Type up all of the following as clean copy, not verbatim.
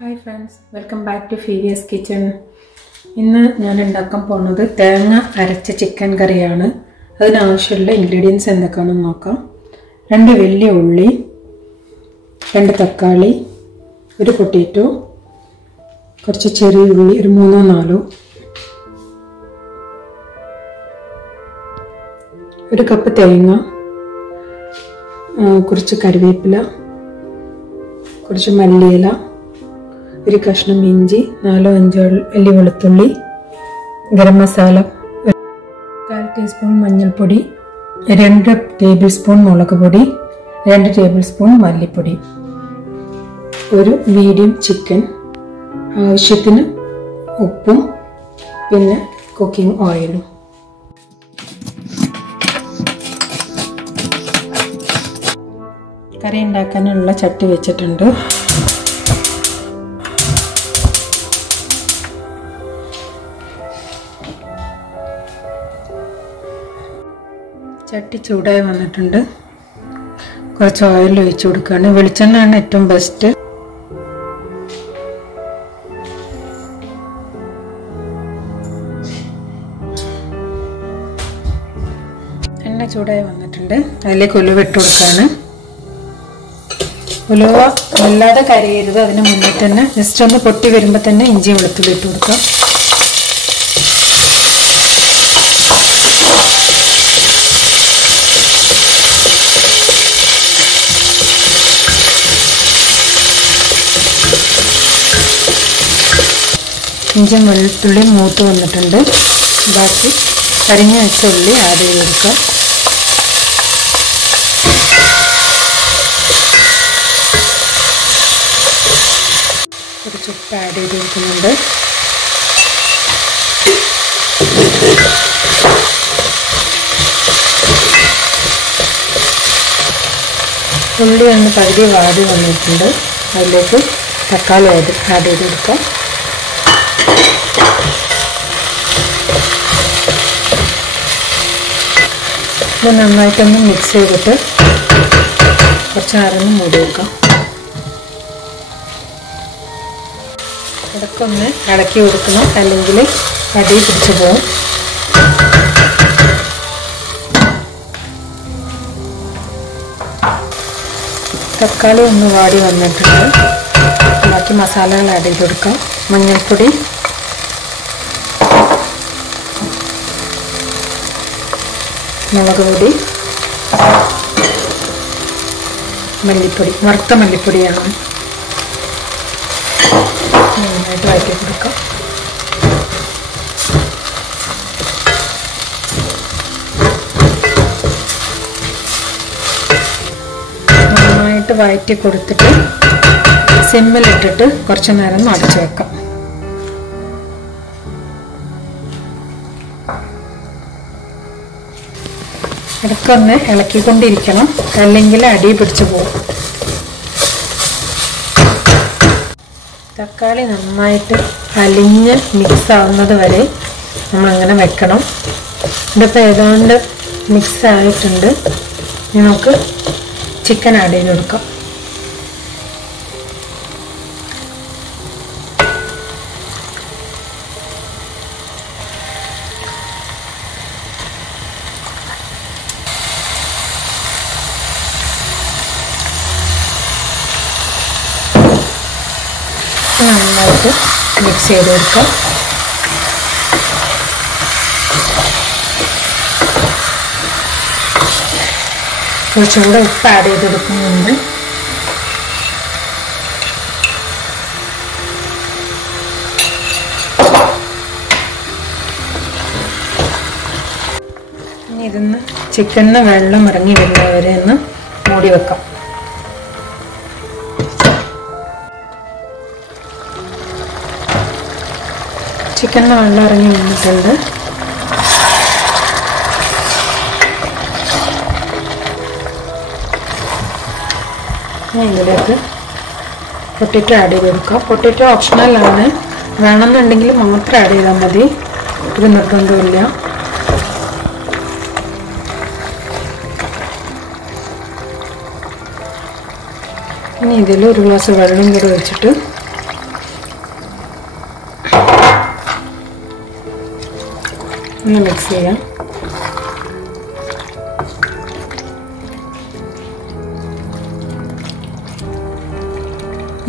Hi friends, welcome back to Phoebe's Kitchen. ഇന്ന് ഞാൻ ഉണ്ടാക്കാൻ പോകുന്നത് തേങ്ങ അരച്ച ചിക്കൻ കറിയാണ്. അതിനാവശ്യമുള്ള ഇൻഗ്രീഡിയൻസ് എന്തൊക്കെയാണെന്ന് നോക്കാം. 2 വലിയ ഉള്ളി, 2 തക്കാളി, ഒരു പൊട്ടാറ്റോ, കുറച്ച് ചെറിയ ഉള്ളി, ഒരു 3-4, ഒരു കപ്പ് തേങ്ങ, കുറച്ച് കറിവേപ്പില, കുറച്ച് മല്ലിയില, ഒരു കഷ്ണം ഇഞ്ചി, 4-5 അല്ലി വെളുത്തുള്ളി, ഗരം മസാല, 1/4 ടീസ്പൂൺ മഞ്ഞൾപ്പൊടി, 2 ടേബിൾ സ്പൂൺ മുളക് പൊടി, 2 ടേബിൾ സ്പൂൺ മല്ലിപ്പൊടി, ഒരു മീഡിയം ചിക്കൻ, ആവശ്യത്തിന് ഉപ്പും പിന്നെ കുക്കിംഗ് ഓയിലും. കറി ഉണ്ടാക്കാനുള്ള ചട്ടി വെച്ചിട്ടുണ്ട്. ചട്ടി ചൂടായി വന്നിട്ടുണ്ട്. കുറച്ച് ഓയിൽ ഒഴിച്ചു കൊടുക്കുകയാണ്. വെളിച്ചെണ്ണയാണ് ഏറ്റവും ബെസ്റ്റ്. എണ്ണ ചൂടായി വന്നിട്ടുണ്ട്. അതിലേക്ക് ഉലുവ ഇട്ട് കൊടുക്കുകയാണ്. ഉലുവ വല്ലാതെ കരിയരുത്. അതിന് മുന്നേ തന്നെ ജസ്റ്റ് ഒന്ന് പൊട്ടി വരുമ്പോൾ തന്നെ ഇഞ്ചി വെളുത്തുള്ളി ഇട്ട് കൊടുക്കാം. ഇഞ്ചി വെളുത്തുള്ളി മൂത്ത് വന്നിട്ടുണ്ട്. ബാക്കി കരിഞ്ഞ വെച്ച ഉള്ളി ആഡ് ചെയ്ത് കൊടുക്കുക. കുറച്ച് ഉപ്പ് ആഡ് ചെയ്ത് കൊടുക്കുന്നുണ്ട്. ഉള്ളി ഒന്ന് പകുതി വാടി വന്നിട്ടുണ്ട്. അതിലേക്ക് തക്കാളി ആഡ് ചെയ്ത് കൊടുക്കാം. ഇത് നന്നായിട്ടൊന്ന് മിക്സ് ചെയ്തിട്ട് കുറച്ച് നേരം മൂടി വെക്കാം. ഇടയ്ക്കൊന്ന് ഇളക്കി കൊടുക്കണം, അല്ലെങ്കിൽ അടി പിടിച്ചു പോകും. തക്കാളി ഒന്ന് വാടി വന്നിട്ടുണ്ട്. ബാക്കി മസാലകൾ ആഡ് ചെയ്ത് കൊടുക്കാം. മഞ്ഞൾപ്പൊടി, മുളക് പൊടി, മല്ലിപ്പൊടി, വറുത്ത മല്ലിപ്പൊടിയാണ്. നന്നായിട്ട് വഴറ്റി കൊടുക്കാം. നന്നായിട്ട് വഴറ്റി കൊടുത്തിട്ട് സിമ്മിലിട്ടിട്ട് കുറച്ച് നേരം അടച്ചു വെക്കാം. ഇടയ്ക്കൊന്ന് ഇളക്കിക്കൊണ്ടിരിക്കണം, അല്ലെങ്കിൽ അടി പിടിച്ചു പോകും. തക്കാളി നന്നായിട്ട് അലിഞ്ഞ് മിക്സ് ആവുന്നത് വരെ നമ്മളങ്ങനെ വെക്കണം. ഇതിപ്പോൾ ഏതാണ്ട് മിക്സ് ആയിട്ടുണ്ട്. നമുക്ക് ചിക്കൻ ആഡ് ചെയ്ത് കൊടുക്കാം. നന്നായിട്ട് മിക്സ് ചെയ്ത് കൊടുക്കാം. കുറച്ചുകൂടെ ഉപ്പ് ആഡ് ചെയ്ത് കൊടുക്കുന്നുണ്ട്. ഇനി ഇതിന്ന് ചിക്കനിന് വെള്ളം ഇറങ്ങി വരുന്നവരെ ഒന്ന് മൂടി വെക്കാം. ചിക്കനിന് വെള്ളം ഇറങ്ങി വന്നിട്ടുണ്ട്. ഇതിലേക്ക് പൊട്ടാറ്റോ ആഡ് ചെയ്ത് കൊടുക്കാം. പൊട്ടാറ്റോ ഓപ്ഷണലാണ്, വേണമെന്നുണ്ടെങ്കിൽ മാത്രം ആഡ് ചെയ്താൽ മതി. ഇത് നിർബന്ധമില്ല. ഇനി ഇതിൽ ഒരു ഗ്ലാസ് വെള്ളം കൂടെ ഒഴിച്ചിട്ട് ഒന്ന് മിക്സ് ചെയ്യാം.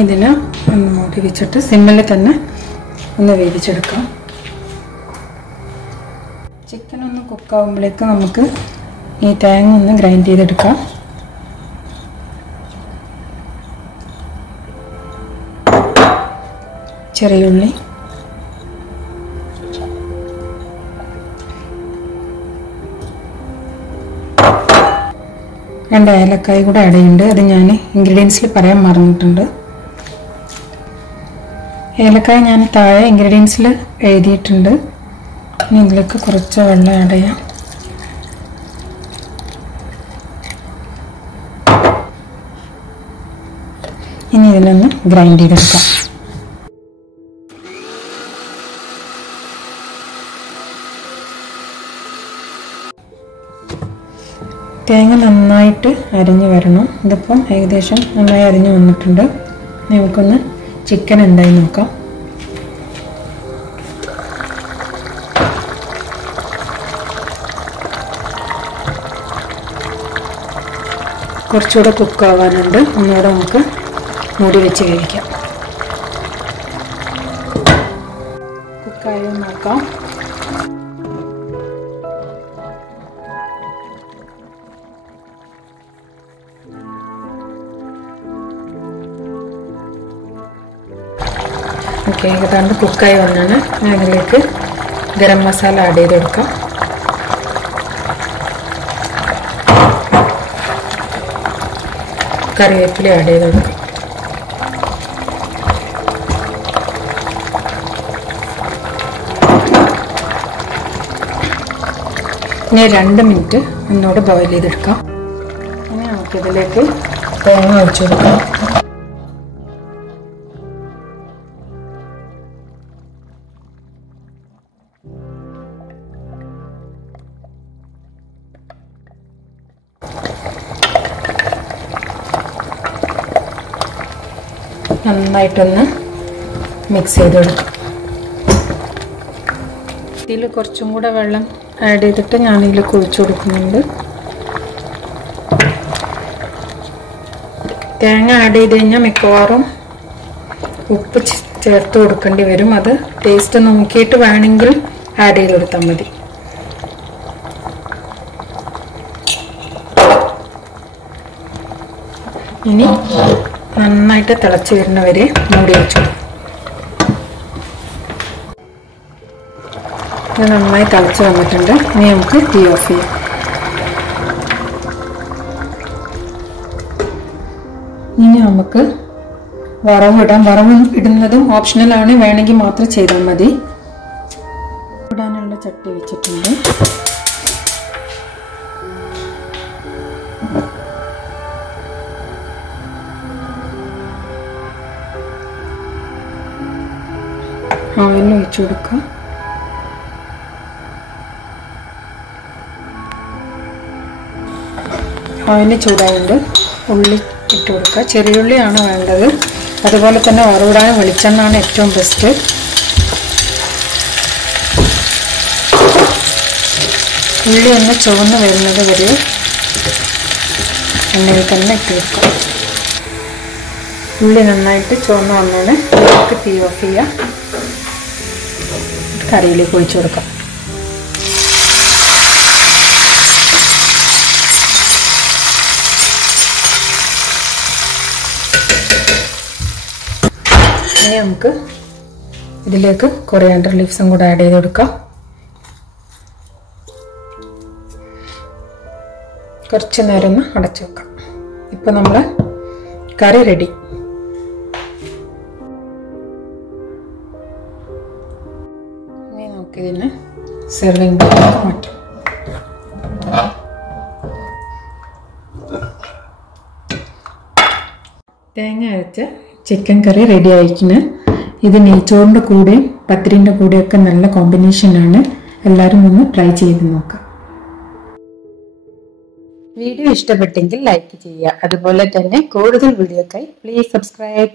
ഇതിന് ഒന്ന് മൂടി വെച്ചിട്ട് സിമ്മിൽ തന്നെ ഒന്ന് വേവിച്ചെടുക്കാം. ചിക്കൻ ഒന്ന് കുക്കാവുമ്പോഴേക്ക് നമുക്ക് ഈ തേങ്ങ ഒന്ന് ഗ്രൈൻഡ് ചെയ്തെടുക്കാം. ചെറിയ ഉള്ളി, രണ്ട് ഏലക്കായ കൂടെ ആഡ് ചെയ്യുന്നുണ്ട്. അത് ഞാൻ ഇൻഗ്രീഡിയൻസിൽ പറയാൻ മറന്നിട്ടുണ്ട്. ഏലക്കായ ഞാൻ താഴെ ഇൻഗ്രീഡിയൻസിൽ എഴുതിയിട്ടുണ്ട്. ഇനി ഇതിലേക്ക് കുറച്ച് വെള്ളം ആഡ് ചെയ്യാം. ഇനി ഇതിനൊന്ന് ഗ്രൈൻഡ് ചെയ്തെടുക്കാം. തേങ്ങ നന്നായിട്ട് അരിഞ്ഞു വരണം. ഇതിപ്പം ഏകദേശം നന്നായി അരിഞ്ഞു വന്നിട്ടുണ്ട്. നമുക്കൊന്ന് ചിക്കൻ എന്തായി നോക്കാം. കുറച്ചുകൂടെ കുക്കാവാനുണ്ട്. ഒന്നുകൂടെ നമുക്ക് മൂടി വെച്ച് വേവിക്കാം. കുക്കായോ നോക്കാം. ഓക്കെ, ഏതാണ്ട് കുക്കായി വന്നാണ്. അതിലേക്ക് ഗരം മസാല ആഡ് ചെയ്ത് കൊടുക്കാം. കറിവേപ്പില ആഡ് ചെയ്ത് കൊടുക്കാം. ഇനി 2 മിനിറ്റ് ഒന്നുകൂടെ ബോയിൽ ചെയ്തെടുക്കാം. ഇനി നമുക്കിതിലേക്ക് തേങ്ങ ഒഴിച്ചു കൊടുക്കാം. നന്നായിട്ടൊന്ന് മിക്സ് ചെയ്ത് കൊടുക്കാം. ഇതിൽ കുറച്ചും കൂടെ വെള്ളം ആഡ് ചെയ്തിട്ട് ഞാനിതിൽ ഒഴിച്ചു കൊടുക്കുന്നുണ്ട്. തേങ്ങ ആഡ് ചെയ്ത് കഴിഞ്ഞാൽ മിക്കവാറും ഉപ്പ് ചേർത്ത് കൊടുക്കേണ്ടി വരും. അത് ടേസ്റ്റ് നോക്കിയിട്ട് വേണമെങ്കിൽ ആഡ് ചെയ്ത് കൊടുത്താൽ മതി. ഇനി നന്നായിട്ട് തിളച്ച് വരുന്നവരെ മൂടി വെച്ചു. ഇത് നന്നായി തിളച്ച് വന്നിട്ടുണ്ട്. ഇനി നമുക്ക് തീ ഓഫ് ചെയ്യാം. ഇനി നമുക്ക് വറവിടാം. വറവ് ഇടുന്നതും ഓപ്ഷണലാണ്, വേണമെങ്കിൽ മാത്രം ചെയ്താൽ മതി. ഇടാനുള്ള ചട്ടി വെച്ചിട്ടുണ്ട്. ഓയിൽ ഒഴിച്ചു കൊടുക്കാം. ഓയിൽ ചൂടായുണ്ട്. ഉള്ളി ഇട്ട് കൊടുക്കുക. ചെറിയുള്ളിയാണ് വേണ്ടത്. അതുപോലെ തന്നെ വറവിടാൻ വെളിച്ചെണ്ണയാണ് ഏറ്റവും ബെസ്റ്റ്. ഉള്ളി ഒന്ന് ചുവന്ന് വരുന്നത് വരെ എണ്ണയിൽ തന്നെ ഇട്ട് വെക്കാം. ഉള്ളി നന്നായിട്ട് ചുവന്ന് വന്നോടെ നമുക്ക് തീ ഓഫ് ചെയ്യാം. കറിയിലേക്ക് ഒഴിച്ചു കൊടുക്കാം. ഇനി നമുക്ക് ഇതിലേക്ക് കൊറിയാണ്ടർ ലീവ്സും കൂടെ ആഡ് ചെയ്ത് കൊടുക്കാം. കുറച്ച് നേരം ഒന്ന് അടച്ചു വെക്കാം. ഇപ്പം നമ്മൾ കറി റെഡി. ഇനി നമുക്കിതിനെ സെർവിങ് ബൗളിലേക്ക് മാറ്റാം. തേങ്ങ അരച്ച ചിക്കൻ കറി റെഡി ആയിരിക്കുന്നു. ഇത് നെയ്ച്ചോറിൻ്റെ കൂടെയും പത്തിരിൻ്റെ കൂടെയൊക്കെ നല്ല കോമ്പിനേഷനാണ്. എല്ലാവരും ഒന്ന് ട്രൈ ചെയ്ത് നോക്കാം. വീഡിയോ ഇഷ്ടപ്പെട്ടെങ്കിൽ ലൈക്ക് ചെയ്യുക. അതുപോലെ തന്നെ കൂടുതൽ വീഡിയോക്കായി പ്ലീസ് സബ്സ്ക്രൈബ്.